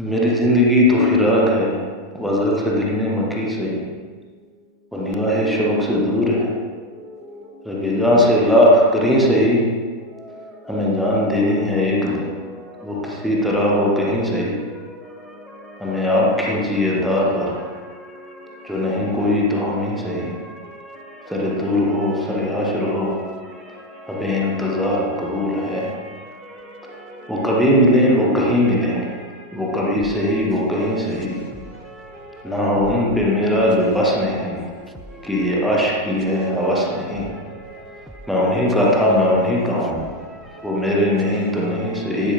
میری زندگی تو فراق ہے، وزر سے دل میں مکی سے، وہ نگاہ شوق سے دور ہے، رگ جاں سے لاکھ کریں سہی، ہمیں جان دینی ہے ایک دن، وہ کسی طرح ہو کہیں سہی، ہمیں آپ کھینچیے دار پر، جو نہیں کوئی تو ہم ہی سہی، سر دور ہو سر حشر ہو، ہمیں انتظار قبول ہے، وہ کبھی ملیں وہ کہیں ملیں، وہ کبھی سہی وہ کہیں سہی، نہ ہو ان پہ میرا جو بس نہیں کہ یہ عشق کی ہے ہوس نہیں، میں انہیں کا تھا میں انہیں کا ہوں، وہ میرے نہیں تو نہیں سہی،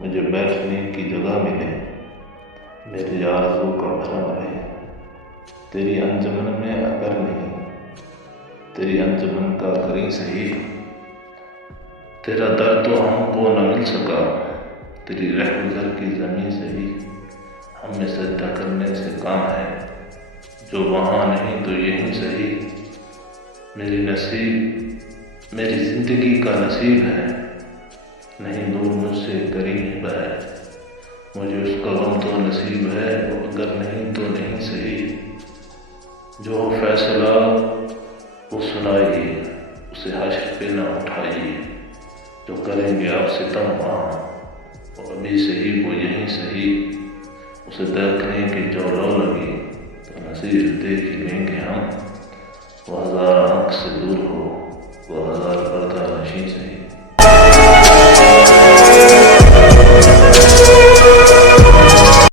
مجھے بیٹھنے کی جگہ ملے، میری آرزو کا بھرم رہے، تیری انجمن میں اگر نہیں، تیری انجمن کا کریں سہی، تیرا در تو ہم کو نہ مل سکا، تیری رہگزر کی زمیں سہی، ہمیں سجدہ کرنے سے کام ہے، جو وہاں نہیں تو یہیں سہی، میری زندگی کا نصیب ہے، نہیں دور مجھ سے قریب ہے، مجھے اس کا غم تو نصیب ہے، وہ اگر نہیں تو نہیں سہی، جو ہو فیصلہ وہ سنائیے، اسے حشر پہ نہ اٹھائیے، جو کریں گے آپ ستم وہاں، وہ ابھی سہی وہ یہیں سہی، اسے دیکھنے کی جو لو لگی تو نظیر دیکھ ہی لیں گے ہم، وہ ہزار آنکھ سے دور ہو وہ ہزار پردہ نشیں سہی۔